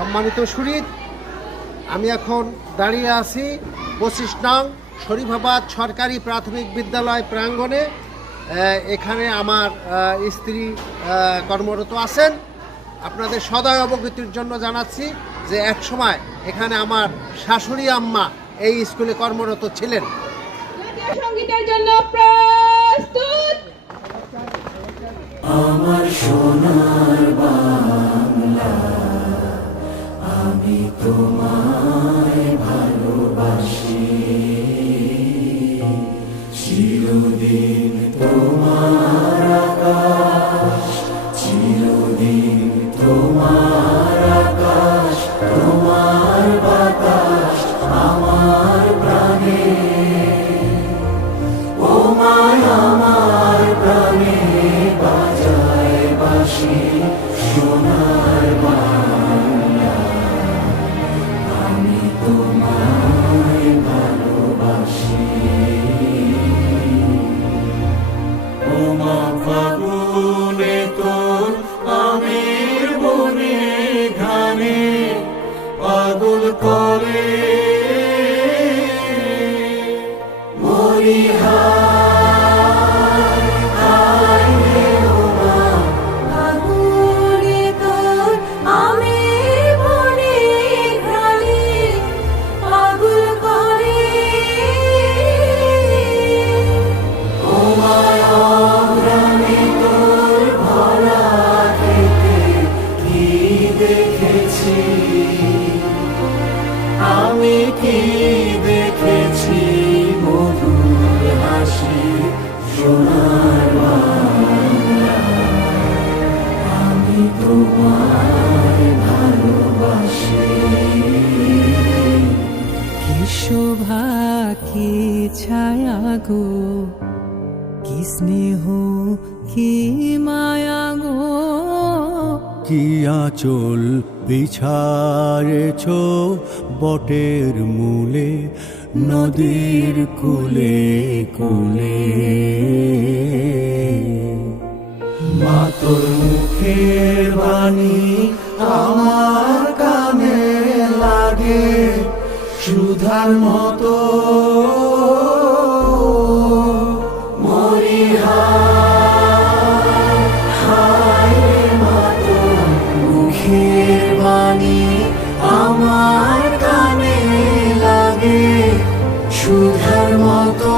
সম্মানিত শরীর, আমি এখন দাঁড়িয়ে আছি 25 নং শরীফাবাদ সরকারি প্রাথমিক বিদ্যালয় প্রাঙ্গণে। এখানে আমার স্ত্রী কর্মরত আছেন। আপনাদের সদয় অবগতির জন্য জানাচ্ছি যে একসময় এখানে আমার শাশুড়ি আম্মা এই স্কুলে কর্মরত ছিলেন। সঙ্গীতের জন্য প্রস্তুত। আমার সোনার বাংলা, আমি তোমায় ভালোবাসি, চিরদিন তোমার আকাশ, চিরদিন তোমার আকাশ, তোমার বাতাস আমার প্রাণে, ও মায় আমার প্রাণে বাজায় বাঁশি সোনার বাংলা, আমি তোমায় ভালোবাসি। ও মা ফাগুনে তোর আমের বনে ঘানে পাগল করে মরি ফাগুনে তোর আমের বনে ঘ্রাণে পাগল করে, ও মায়াগ্রামে তোর ভরা খেতে কি দেখেছি, আমি কি দেখেছি মধুর হাসি সোনার বাংলা, আমি তোমায় ভালোবাসি। কি শোভা কি ছায়া গো, কি স্নেহ কি মায়া গো, কি আঁচল বিছারেছ বটের মূলে, নদীর কূলে কূলে। মা তোর মুখের বাণী আমার কানে লাগে সুধার মতো, মরি হায় রে মা তোর মুখের বাণী আমার কানে লাগে সুধার মতো।